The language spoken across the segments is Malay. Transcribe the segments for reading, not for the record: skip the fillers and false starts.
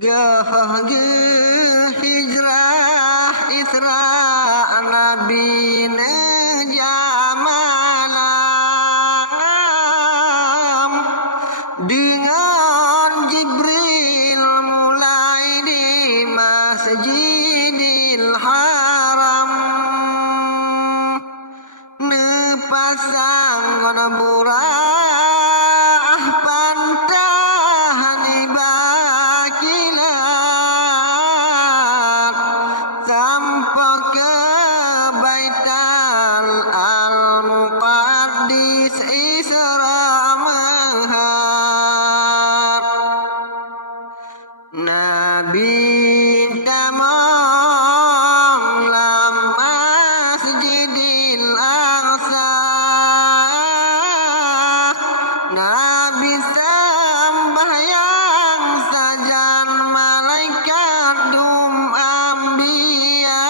Gahage hijrah Isra Nabi Jamalam dengan Jibril mulai di Masjidil Haram nepasang ngonabura Nabi damang lam Masjidil Aqsa Nabi sembahyang sajan malaikat dum ambiya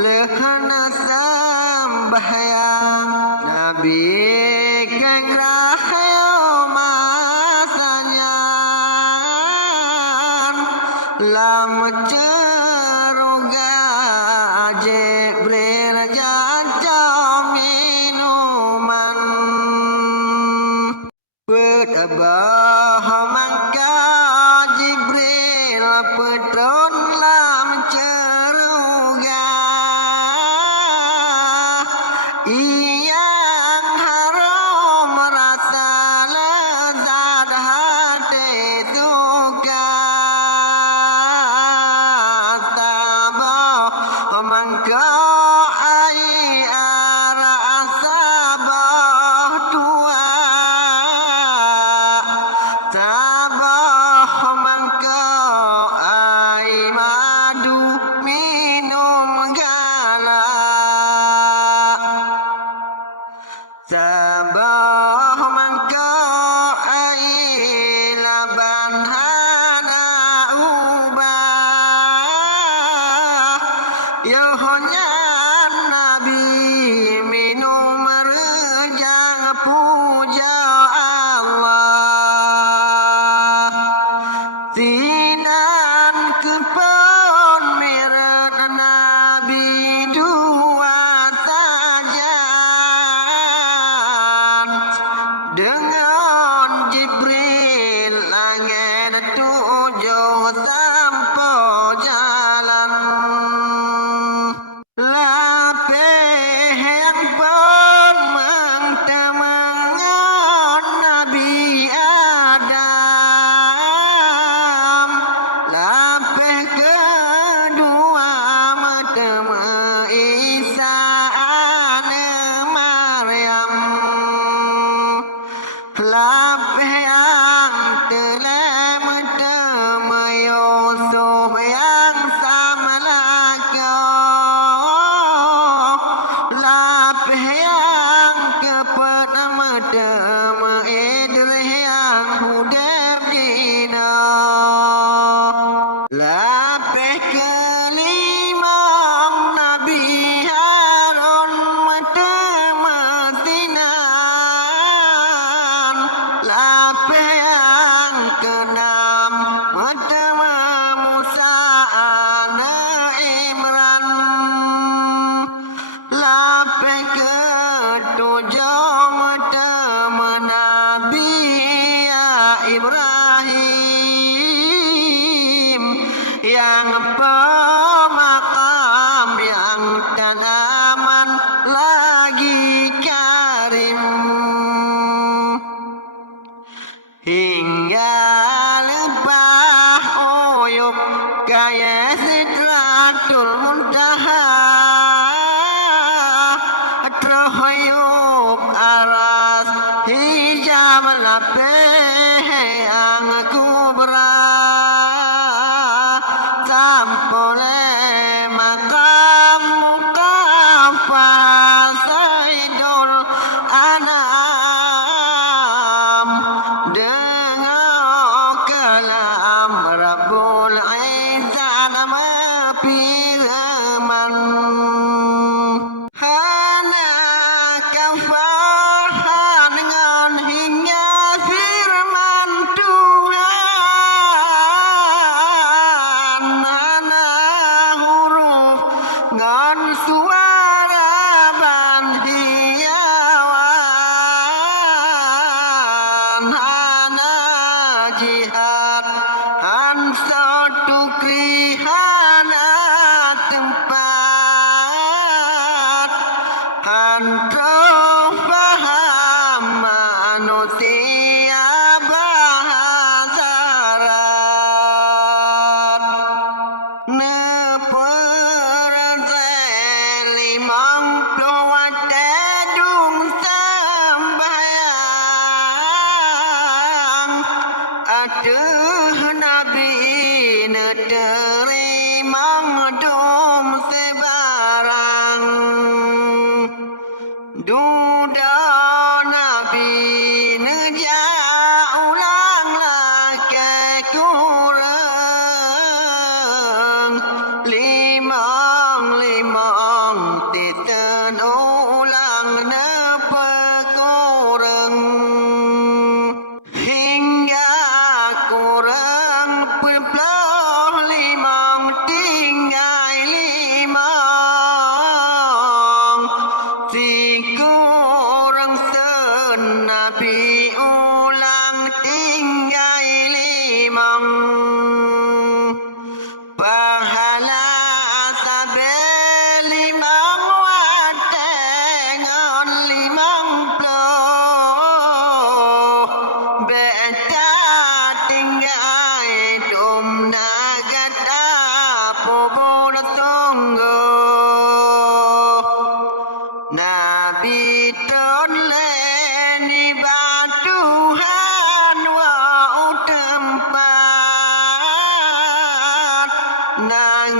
lehana sembahyang Nabi kang rahayu lam ceruga Jibril jaja minuman betabah mangka Jibril petron lam ceruga yang harum rasa lezat hati suka mangka ai arah sabah tua sabah mangka ai madu minum gala sabah mangka ai laban hana ubah yohnya Nabi minum rejang puja Allah sinan kepon mirat Nabi dua sajan dengan Jibril langit tujuh sampo jalan lapeh yang pun mengtemangan Nabi Adam lapeh kedua metema Isa ane Maryam lapeh yang telah metema Yusuf yang sama yang kepada metema Idris yang hudar dina lapeh kelima Nabi Harun metema Sinan lapeh yang keenam metema Musa ana Imran lapeh ketujuh metema Nabi Ibrahim yang pemakam yang tanaman lagi karim hingga lebah uyup kaya Sidratul Muntaha terhuyup aras hijab lapeh yang kubra sampore makam mukafa Sayyidul Anam dengan kalam Rabbul Izzah nama firman hana kafar dengan hingga firman Tuhan jihad han satu krihana tempat han paham manusia bahasarat ne perzeli mampu dung sembahyang aduh nabi ne terimang dum sebarang duda nabi ne ulang lake kurang limang titen ulang ne pekurang hingga kurang puluh limang tinggal limang si kurang senabi ulang tinggal limang pahala sabel limang watengon limang puluh beta tinggal dum nagata pobon tunggu nabi ton leni batuhan wa tempat nang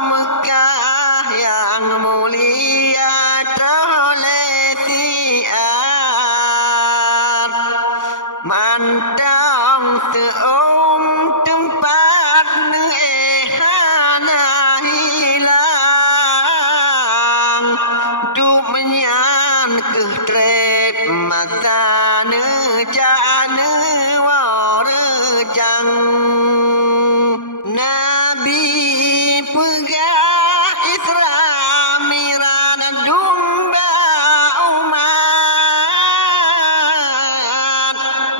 Mekah yang mulia toleh siar mantang tempat hana hilang du menyan ke trep masa ne jane warejang nabi pegah Isra miran dumba umat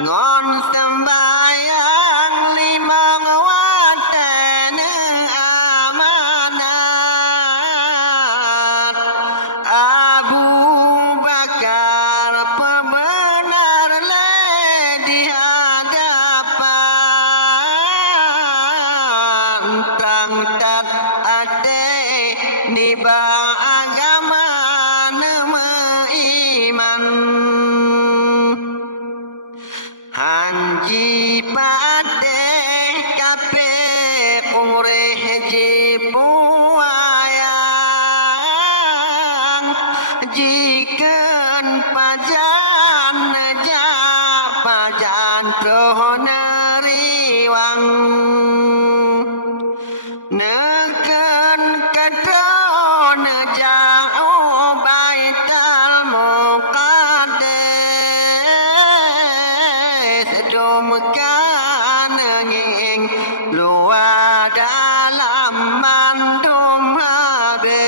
ngon sembayang limang waten amanat Abu Bakar pembenar le di hadapan tangkat ade ni agama nama iman Hanji pate kape kureh jipuayang jiken pajan ja pajan trohneriwang neken kadon jauh baital muqaddas dumkan nging luar dalam mandum habe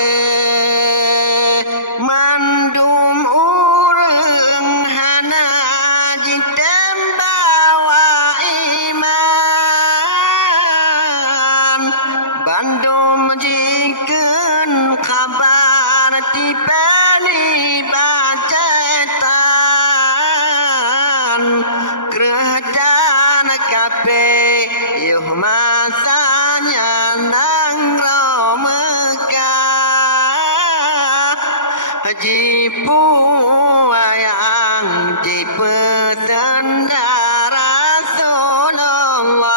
mandum urang hana jitem bawa iman bandum jiken kabar tipani bacetan kerajaan kape yuh masanya nang Mekah jipu ayang jipu tendara Rasulullah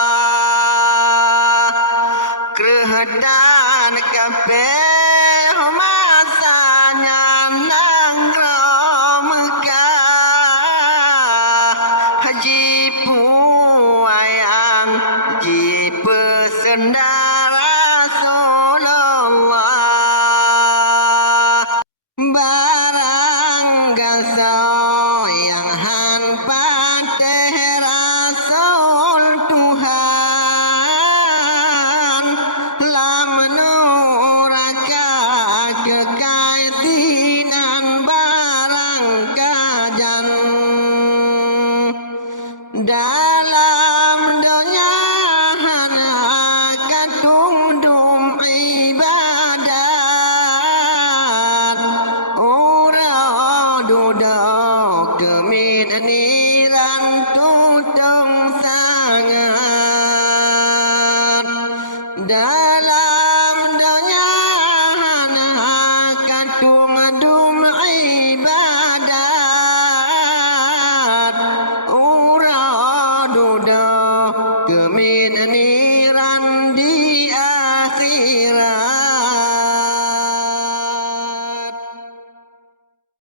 kerajaan kape masanya nang Mekah jipu ayang jipu sendara Rasulullah barang gaso yang han pateh Rasul Tuhan lam nuraka kekaitinan barang kajan dalam nirantu